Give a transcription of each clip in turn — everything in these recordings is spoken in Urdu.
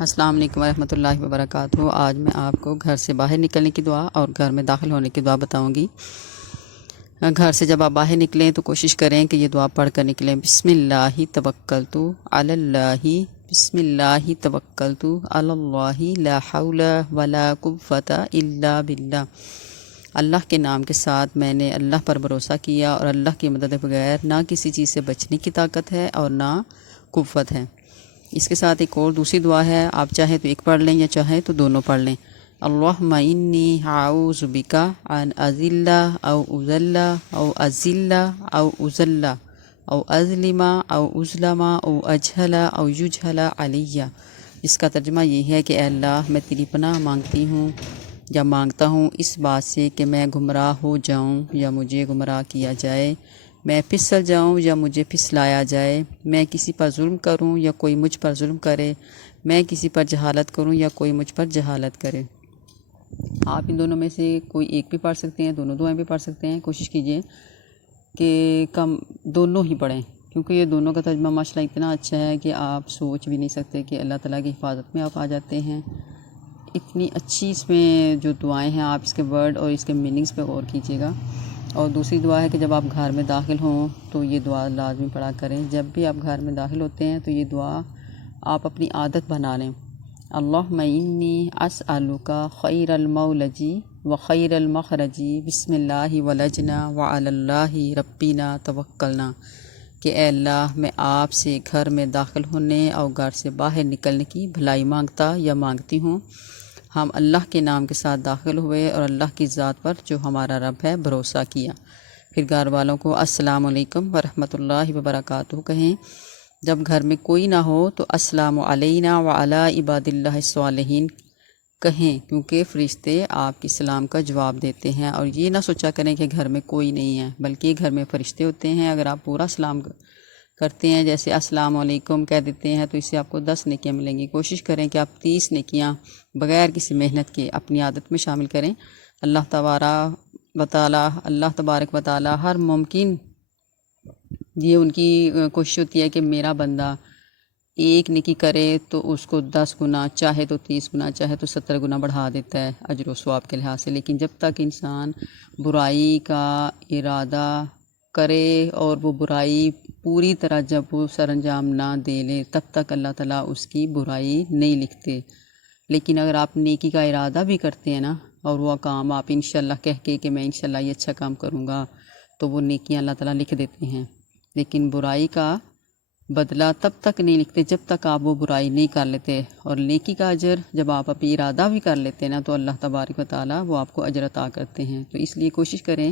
السلام علیکم ورحمۃ اللہ وبرکاتہ۔ آج میں آپ کو گھر سے باہر نکلنے کی دعا اور گھر میں داخل ہونے کی دعا بتاؤں گی۔ گھر سے جب آپ باہر نکلیں تو کوشش کریں کہ یہ دعا پڑھ کر نکلیں۔ بسم اللہ توکلت علی اللہ، بسم اللہ توکلت علی اللہ، لا حول ولا قوۃ الا باللہ۔ اللہ کے نام کے ساتھ میں نے اللہ پر بھروسہ کیا اور اللہ کی مدد بغیر نہ کسی چیز سے بچنے کی طاقت ہے اور نہ قوت ہے۔ اس کے ساتھ ایک اور دوسری دعا ہے، آپ چاہیں تو ایک پڑھ لیں یا چاہیں تو دونوں پڑھ لیں۔ اللہم انی اعوذ بک ان اذل او اذل او اذل او اذل او اظلم او اظلم او اجہل او یجہل علی۔ اس کا ترجمہ یہ ہے کہ اے اللہ، میں تیری پناہ مانگتی ہوں یا مانگتا ہوں اس بات سے کہ میں گمراہ ہو جاؤں یا مجھے گمراہ کیا جائے، میں پھسل جاؤں یا مجھے پھسلایا جائے، میں کسی پر ظلم کروں یا کوئی مجھ پر ظلم کرے، میں کسی پر جہالت کروں یا کوئی مجھ پر جہالت کرے۔ آپ ان دونوں میں سے کوئی ایک بھی پڑھ سکتے ہیں، دونوں دعائیں بھی پڑھ سکتے ہیں۔ کوشش کیجئے کہ دونوں ہی پڑھیں، کیونکہ یہ دونوں کا ترجمہ ماشاءاللہ اتنا اچھا ہے کہ آپ سوچ بھی نہیں سکتے کہ اللہ تعالیٰ کی حفاظت میں آپ آ جاتے ہیں۔ اتنی اچھی اس میں جو دعائیں ہیں، آپ اس کے ورڈ اور اس کے میننگز پہ غور کیجیے گا۔ اور دوسری دعا ہے کہ جب آپ گھر میں داخل ہوں تو یہ دعا لازمی پڑھا کریں۔ جب بھی آپ گھر میں داخل ہوتے ہیں تو یہ دعا آپ اپنی عادت بنا لیں۔ اللہم انی اسألک خیر المولج و خیر المخرج، بسم اللہ ولجنا وعلی اللہ ربنا توکلنا، کہ اے اللہ، میں آپ سے گھر میں داخل ہونے اور گھر سے باہر نکلنے کی بھلائی مانگتا یا مانگتی ہوں۔ ہم اللہ کے نام کے ساتھ داخل ہوئے اور اللہ کی ذات پر جو ہمارا رب ہے بھروسہ کیا۔ پھر گھر والوں کو السلام علیکم ورحمۃ اللہ وبرکاتہ کہیں۔ جب گھر میں کوئی نہ ہو تو السلام علینا وعلی عباد اللہ الصالحین کہیں، کیونکہ فرشتے آپ کے سلام کا جواب دیتے ہیں۔ اور یہ نہ سوچا کریں کہ گھر میں کوئی نہیں ہے، بلکہ گھر میں فرشتے ہوتے ہیں۔ اگر آپ پورا سلام کرتے ہیں، جیسے السلام علیکم کہہ دیتے ہیں، تو اس سے آپ کو 10 نیکیاں ملیں گی۔ کوشش کریں کہ آپ 30 نیکیاں بغیر کسی محنت کے اپنی عادت میں شامل کریں۔ اللہ تبارک و تعالی ہر ممکن، یہ ان کی کوشش ہوتی ہے کہ میرا بندہ ایک نیکی کرے تو اس کو 10 گنا، چاہے تو 30 گنا، چاہے تو 70 گنا بڑھا دیتا ہے اجر و ثواب کے لحاظ سے۔ لیکن جب تک انسان برائی کا ارادہ کرے اور وہ برائی پوری طرح جب وہ سر انجام نہ دے لے، تب تک اللہ تعالیٰ اس کی برائی نہیں لکھتے۔ لیکن اگر آپ نیکی کا ارادہ بھی کرتے ہیں نا، اور وہ کام آپ انشاءاللہ کہہ کے کہ میں انشاءاللہ یہ اچھا کام کروں گا، تو وہ نیکیاں اللہ تعالیٰ لکھ دیتے ہیں۔ لیکن برائی کا بدلہ تب تک نہیں لکھتے جب تک آپ وہ برائی نہیں کر لیتے، اور نیکی کا اجر جب آپ اپنی ارادہ بھی کر لیتے ہیں نا، تو اللہ تبارک و تعالیٰ وہ آپ کو اجر عطا کرتے ہیں۔ تو اس لیے کوشش کریں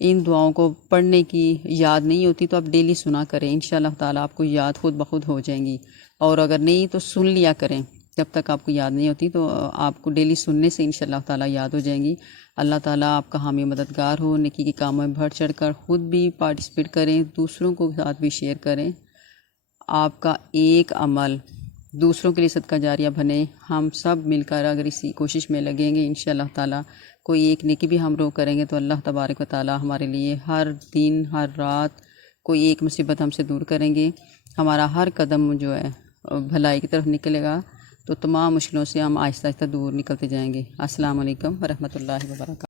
ان دعاؤں کو پڑھنے کی۔ یاد نہیں ہوتی تو آپ ڈیلی سنا کریں، انشاءاللہ تعالیٰ آپ کو یاد خود بخود ہو جائیں گی۔ اور اگر نہیں تو سن لیا کریں، جب تک آپ کو یاد نہیں ہوتی تو آپ کو ڈیلی سننے سے انشاءاللہ تعالیٰ یاد ہو جائیں گی۔ اللہ تعالیٰ آپ کا حامی مددگار ہو۔ نیکی کے کاموں میں بڑھ چڑھ کر خود بھی پارٹیسپیٹ کریں، دوسروں کو ساتھ بھی شیئر کریں۔ آپ کا ایک عمل دوسروں کے لیے صدقہ جاریہ بنے۔ ہم سب مل کر اگر اسی کوشش میں لگیں گے، انشاءاللہ تعالیٰ کوئی ایک نیکی بھی ہم لوگ کریں گے، تو اللہ تبارک و تعالیٰ ہمارے لیے ہر دن ہر رات کوئی ایک مصیبت ہم سے دور کریں گے۔ ہمارا ہر قدم جو ہے بھلائی کی طرف نکلے گا، تو تمام مشکلوں سے ہم آہستہ آہستہ دور نکلتے جائیں گے۔ السلام علیکم ورحمۃ اللہ وبرکاتہ۔